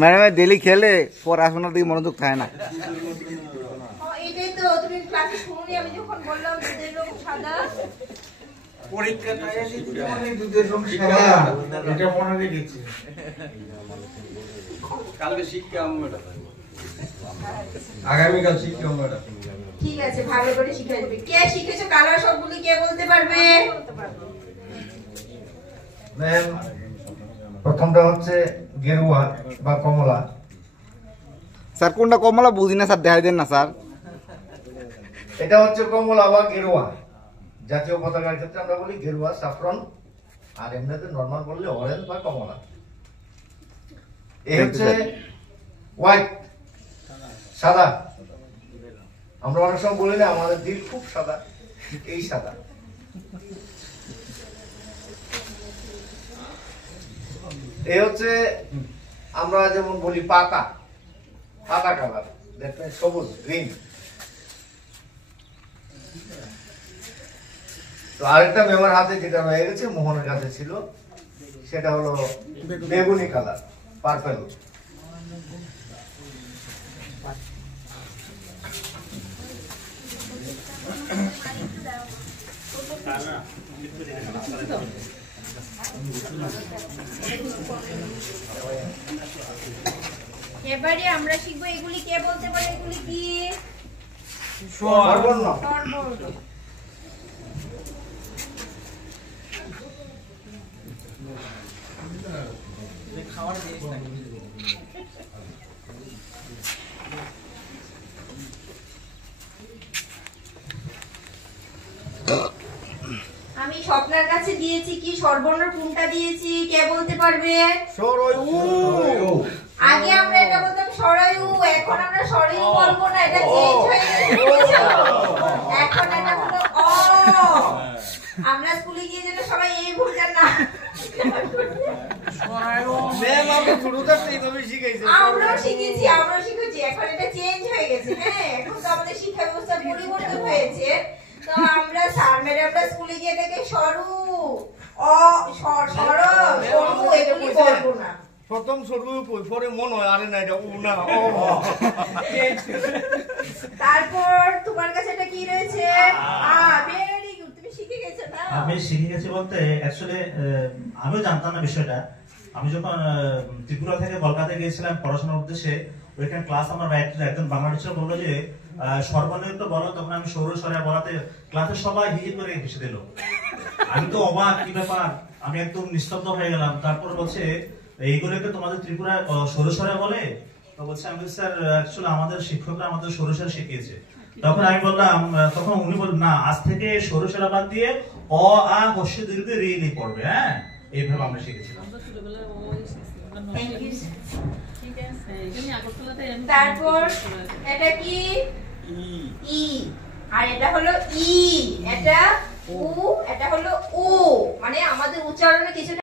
Madam daily খেলে পড়াশোনার দিকে মনোযোগ থাকে না। আগামীকাল শিক্ষা ম্যাডাম। ঠিক আছে, ভালো করে শিখিয়ে দেবে। কে শিখেছো কালার সবগুলি কে বলতে পারবে? ম্যাম প্রথমটা হচ্ছে গেরুয়া বা কমলা। স্যার কোনটা কমলা বুঝি না স্যার, দেখাই দেন না স্যার। এটা হচ্ছে কমলা বা গেরুয়া। জাতীয় পতাকার ক্ষেত্রে আমরা বলি গেরুয়া সাফরন, আর এমনিতে নরমাল বললে অরেঞ্জ বা কমলা। এই হচ্ছে হোয়াইট, সাদা। আমরা অনেক সময় বলি না আমাদের দিল খুব সাদা, এই সাদা। এই হচ্ছে আমরা যেমন বলি পাতা, পাতা কালার, দেখবেন সবুজ, গ্রিন। তো আরেকটা মেমার হাতে যেটা রয়ে গেছে, মোহনের কাছে ছিল, সেটা হলো বেগুনি কালার, পার্পল। এবারে আমরা শিখবো এগুলি কে বলতে পারে, এগুলি কি? স্বরবর্ণ। স্বরবর্ণ। আমি স্বপ্নের কাছে দিয়েছি কি স্বরবর্ণ, কোনটা দিয়েছি কে বলতে পারবে? আগে আমরা এটা বলতাম সরায়ু, এখন আমরা সরায়ু বলবো না, এটা চেঞ্জ হয়ে গেছে। এখন এটা হলো অ। আমরা স্কুলে গিয়ে যেটা সবাই এই ভুলটা না আমরাও শিখেছি, এখন এটা চেঞ্জ হয়ে গেছে। হ্যাঁ, এখন তো আমাদের শিক্ষা ব্যবস্থা পরিবর্তন হয়েছে। তো আমরা স্যার ম্যাডামরা স্কুলে গিয়ে এটাকে সরু, অ, সর, সরু এগুলি বলবো না। প্রথম সরু পরে মন হয় আরে না এটা ও না ও। তারপর তোমার কাছে এটা কি রয়েছে? ভেরি গুড, তুমি শিখে গেছো না? আমি শিখে গেছি বলতে অ্যাকচুয়ালি আমিও জানতাম না বিষয়টা। আমি যখন ত্রিপুরা থেকে কলকাতায় গিয়েছিলাম পড়াশোনার উদ্দেশ্যে, ওইখানে ক্লাস আমার একজন বাংলা টিচার বললো যে সর্বনিম্ন বলো, তখন আমি সৌর সরে বলাতে ক্লাসে সবাই হিজি করে হেসে দিল। আমি তো অবাক, কি ব্যাপার, আমি একদম নিস্তব্ধ হয়ে গেলাম। তারপর বলছে এইগুলোকে তোমাদের ত্রিপুরায় সৌরসরে বলে? তো বলছে আমি স্যার অ্যাকচুয়ালি আমাদের শিক্ষকরা আমাদের সৌরসরে শিখিয়েছে। তখন আমি বললাম, তখন উনি বললেন না, আজ থেকে সৌরসরা বাদ দিয়ে অ আ হস্য দীর্ঘ রি পড়বে। হ্যাঁ, এইভাবে আমরা শিখেছিলাম। তারপর এটা কি? ই। আর এটা হলো ই, এটা উ, এটা হলো ও। মানে আমাদের উচ্চারণে কিছু